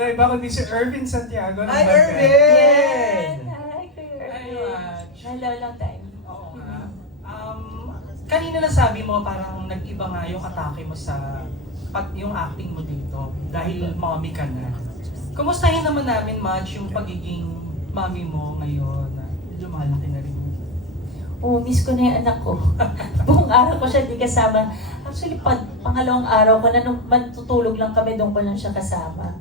Wala iba kundi si Irvin Santiago. ng Hi, Bagay. Irvin! Hi, Kuya Hi, Irvin. Madge. Hello, long time. Oo nga. Kanina lang sabi mo parang nag-iba nga yung atake mo sa yung acting mo dito dahil mommy ka na. Kumustahin naman namin, Madge, yung pagiging mommy mo ngayon na lumalaki na rin. Oh, miss ko na yung anak ko. Buong araw ko siya di kasama. Actually, pangalawang araw ko na nung matutulog lang kami, doon ko lang siya kasama.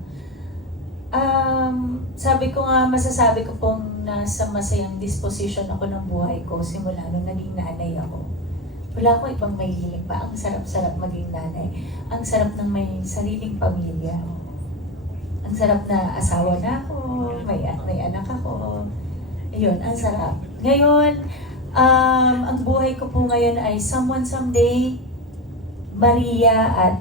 Sabi ko nga, masasabi ko pong nasa masayang disposition ako ng buhay ko simula nung naging nanay ako. Wala ko ibang mahihiling pa. Ang sarap-sarap maging nanay. Ang sarap ng may sariling pamilya. Ang sarap na asawa na ako, may anak ako. Ayun, ang sarap. Ngayon, ang buhay ko po ngayon ay someone someday, Maria at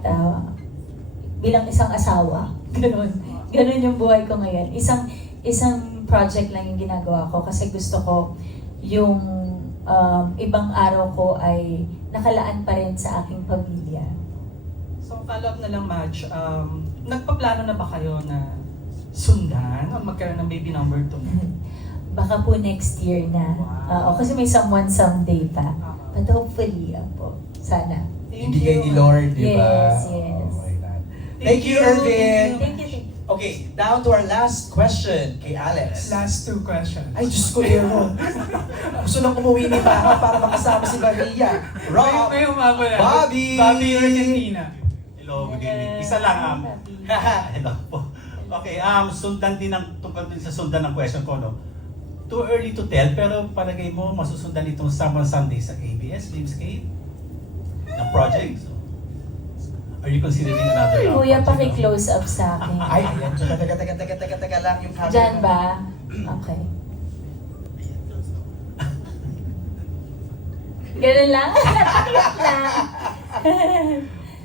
bilang isang asawa. Ganun. Ganun yung buhay ko ngayon. Isang project lang yung ginagawa ko kasi gusto ko yung ibang araw ko ay nakalaan pa rin sa aking pamilya. So, follow up na lang, Madge. Nagpaplano na ba kayo na sundan o magkaroon ng baby number 2? Baka po next year na. Wow. Kasi may someone someday pa. But hopefully, po, sana. Ibigay ni Lord, di ba? Yes, yes. Oh my God. Thank you, Irvin! Thank you. Okay, down to our last question kay Alex. Last 2 questions. Ay, Diyos ko, Ero. Gusto nang umuwi ni Baha para makasama si Maria. Rob! May umabot na. Bobby! Bobby Argentina. Hello, good evening. Isa lang, hello po. Okay, sundan din tungkol din sa sundan ng question ko, no? Too early to tell, pero palagay mo, masusundan itong Summer Sunday sa ABS, Dreamscape? Ng project? So, are you considering another Kuya, project? paki-close up sa akin. Ay, ayan. Teka lang yung camera. Diyan ba? Okay. Ganun lang? Takot lang.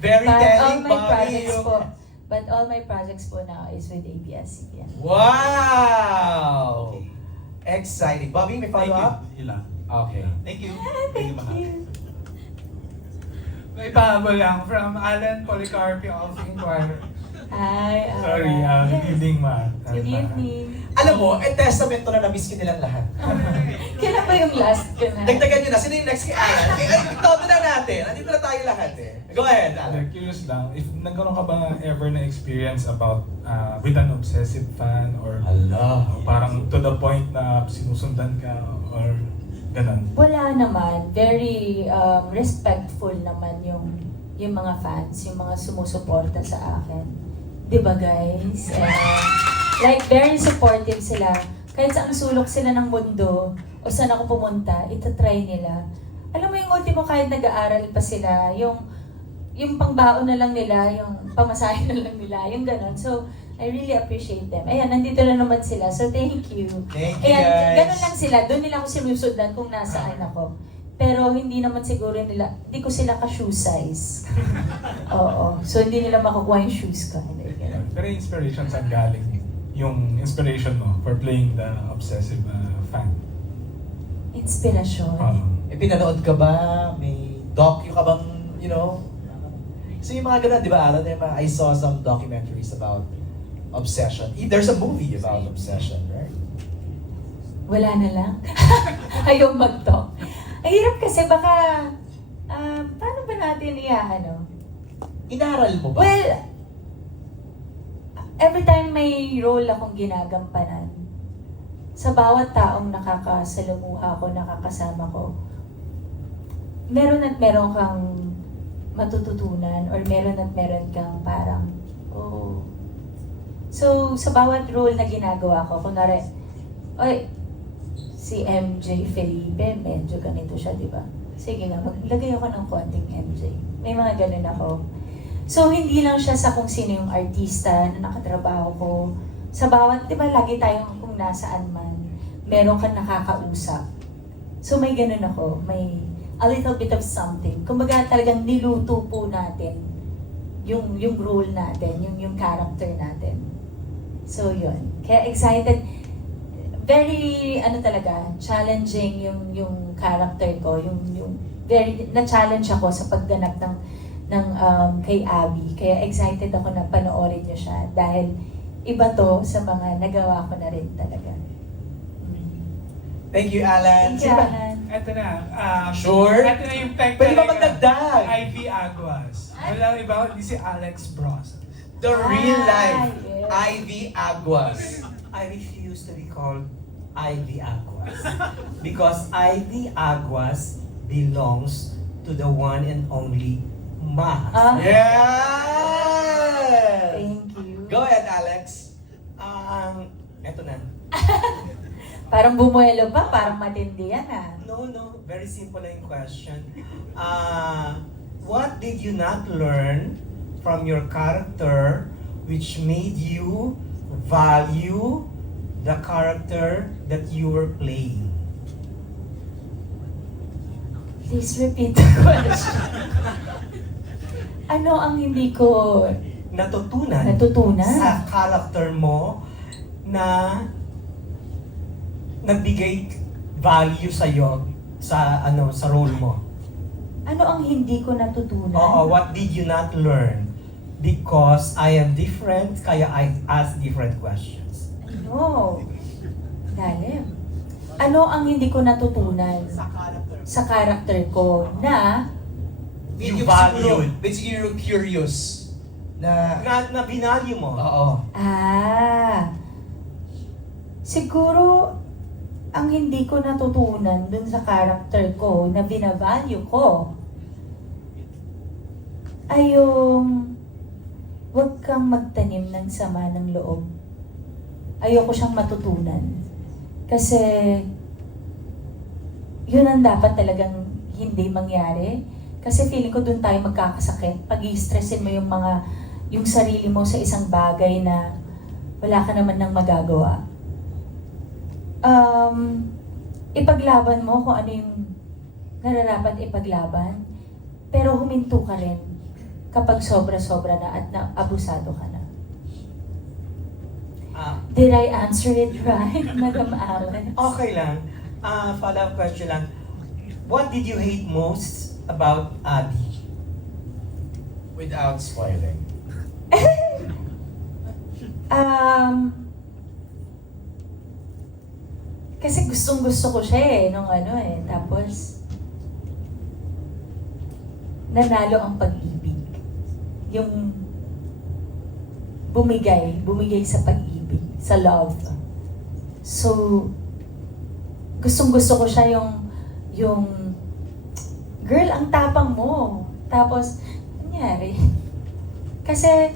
Very But all telling, my Bobby. projects po, but all my projects po now is with ABS-CBN. Wow! Exciting. Bobby, may Thank you. follow-up? Yun lang. Okay. Thank you. Thank mahal. you. May pahabol lang from Alan Policarpio of Inquirer. Hi, Sorry, Alan. good evening, Ma. Good evening. Alam mo, testamento na na-miss ko nilang lahat. Kailan ba yung last ko na? Dagdagan nyo na. Sino yung next kay Alan? Todo na natin. Andito na tayo lahat eh. Go ahead, Alan. Curious lang, if nagkaroon ka ba ever na experience about with an obsessive fan or Hala. parang to the point na sinusundan ka or ganun? Wala naman. Very respectful naman yung mga fans, yung mga sumusuporta sa akin. Di ba guys? Like very supportive sila. Kahit saan sulok sila ng mundo o saan ako pumunta, itatry nila. Alam mo yung ultimo kahit nag-aaral pa sila, yung pangbaon na lang nila, yung pamasahe na lang nila, yung ganon. So, I really appreciate them. Ayan, nandito na naman sila. So, thank you. Thank you, Ayan, guys. ganon lang sila. Doon nila ako sinusundan kung nasaan ako. Pero hindi naman siguro nila, hindi ko sila ka-shoe size. Oo. So, hindi nila makukuha yung shoes ko. Hindi, ganon. Pero inspiration saan galing? Yung inspiration mo for playing the obsessive fan? Inspirasyon. Eh, pinanood ka ba? May docu ka bang, you know? So yung mga ganun, di ba, Alan? I saw some documentaries about obsession. There's a movie about obsession, right? Wala na lang. Ayaw mag-talk. Ang hirap kasi baka, paano ba natin ano? Inaral mo ba? Well, every time may role akong ginagampanan, sa bawat taong nakakasalumuha ko, nakakasama ko, meron at meron kang matututunan or meron at meron kang parang, oh. So, sa bawat role na ginagawa ko, kunwari, oy, si MJ Felipe, medyo ganito siya, di ba? Sige nga, maglagay ako ng konting MJ. May mga ganun ako. So, hindi lang siya sa kung sino yung artista na nakatrabaho ko. Sa bawat, di ba, lagi tayong kung nasaan man, meron kang nakakausap. So, may ganun ako. May a little bit of something. Kumbaga, talagang niluto po natin yung role natin, yung character natin. So, yun. Kaya excited. Very, talaga, challenging yung character ko. Yung very, na-challenge ako sa pagganap ng kay Abby. Kaya excited ako na panoorin niyo siya dahil iba to sa mga nagawa ko na rin talaga. Thank you, Alan. Thank you, Sino ba? Alan. Eto na. Sure? Eto na yung tech Pwede ba talaga. magdagdag? Ivy Aguas. Walang iba, hindi si Alex Bros. The real life, yes. Ivy Aguas. I refuse to be called Ivy Aguas because Ivy Aguas belongs to the one and only Mahas. Ah. Yes! Thank you. Go ahead, Alex. Eto na. Parang bumuelo pa, parang matindi yan ah. No, very simple lang yung question. What did you not learn from your character which made you value the character that you were playing? Please repeat the question. Ano ang hindi ko Natutunan natutunan? sa character mo na nagbigay value sa sa role mo. Ano ang hindi ko natutunan? Oo, what did you not learn? Because I am different, kaya I ask different questions. Ano? Lalim. Ano ang hindi ko natutunan sa character ko na You Yung valued. Basically, you're curious. Na, Na binalyo mo. oo. siguro ang hindi ko natutunan dun sa character ko na binavalue ko ay yung huwag kang magtanim ng sama ng loob. Ayoko siyang matutunan. Kasi yun ang dapat talagang hindi mangyari. Kasi feeling ko dun tayo magkakasakit. Pag i-stressin mo yung sarili mo sa isang bagay na wala ka naman nang magagawa. Ipaglaban mo kung ano yung nararapat ipaglaban. Pero huminto ka rin kapag sobra-sobra na at naabusado ka na. Did I answer it right, Madam Alex? Okay lang. Follow-up question lang. What did you hate most about Abby? Without spoiling. Kasi gustong-gusto ko siya nung tapos nanalo ang pag-ibig. Yung bumigay sa pag-ibig, sa love. So, gustong-gusto ko siya yung girl, ang tapang mo. Tapos, nangyari. Kasi,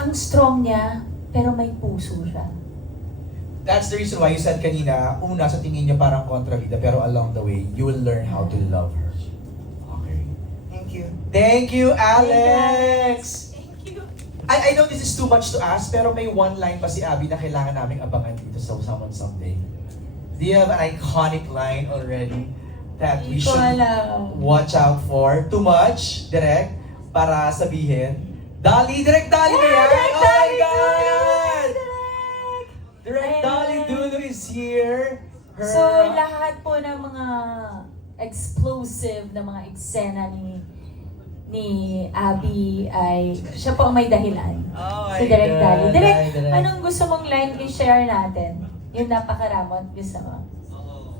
ang strong niya, pero may puso siya. That's the reason why you said kanina, una sa tingin niya parang kontrabida, pero along the way, you will learn how to love her. Okay. Thank you. Thank you, Alex! Thank you. I know this is too much to ask, pero may one line pa si Abby na kailangan naming abangan dito sa Someone Someday. Do you have an iconic line already that we Hindi ko should alam. watch out for? Too much, direct, para sabihin? Direct Dali ba yan? Direct Oh my Dali God! Direct Ayan. Dali Dulu is here. Her, So, lahat po ng mga explosive na mga eksena ni Abby ay siya po ang may dahilan. Oh Si my Direk God, Dali. Direk, Direk. anong gusto mong line i-share natin? Yung napakaramot gusto mo?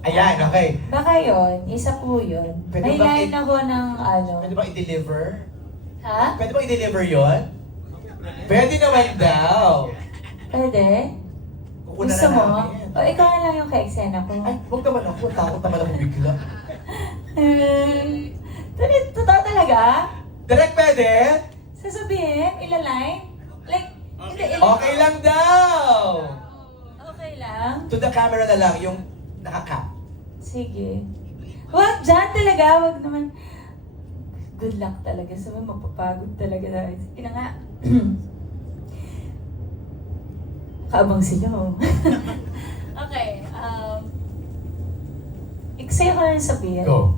Ayan, okay. Baka yun, isa po yun. Pwede May ba line ako ng Pwede ba i-deliver? Ha? Pwede ba i-deliver yon? Pwede naman daw. Pwede? Una Gusto na mo? namin. O ikaw na lang yung ka-eksena ko. Ay, huwag naman ako. Takot naman ako bigla. Totoo talaga? Direct pwede? Sasabihin? Ilalay? Like, hindi, Okay lang daw. Okay lang? To the camera na lang, yung nakaka. Sige. Wag dyan talaga, wag naman. Good luck talaga. Sabi, mapapagod talaga tayo. Sige na nga. Kaabang sinyo. Okay. Eksaya ko na rin sabihin. Go.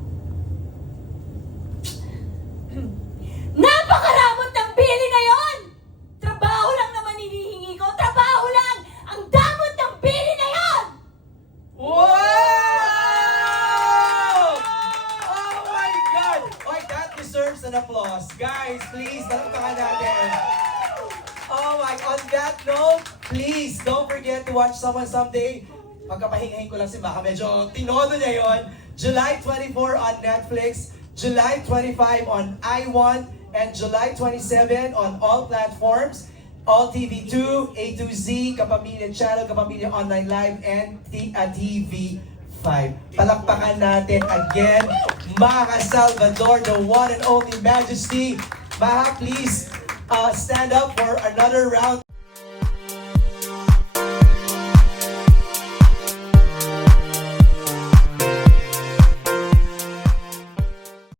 Napakaramot ng bili ngayon! Trabaho lang naman hinihingi ko. Trabaho lang! Ang damot ng bili na yon! Wow! Oh my God! Okay, that deserves an applause. Guys, please, palakpakan natin. Oh my, on that note, please don't forget to watch Someone Someday. Pagkapahingahin ko lang si Maka, medyo tinodo niya yon. July 24 on Netflix, July 25 on iWant, and July 27 on all platforms. All TV2, A to Z, Kapamilya Channel, Kapamilya Online Live, and TV5. Palakpakan natin again, Maha Salvador, the one and only Majesty. Maha, please stand up for another round.